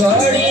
ઘડી